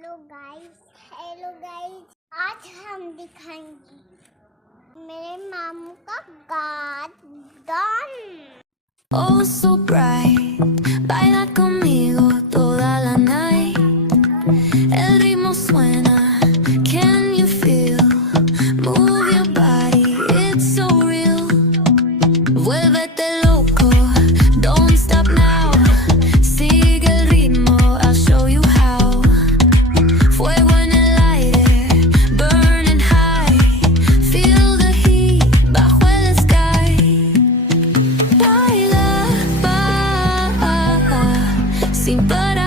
Hello guys आज हम दिखाएंगे मेरे मामू का garden. Oh, so bright, baila conmigo toda la night. El ritmo suena, can you feel? Move your body, it's so real. Vuélvete loco, don't stop now. Sigue el ritmo, I'll show you how. Fuego en el aire, burning high. Feel the heat bajo el sky. Baila, sin parar.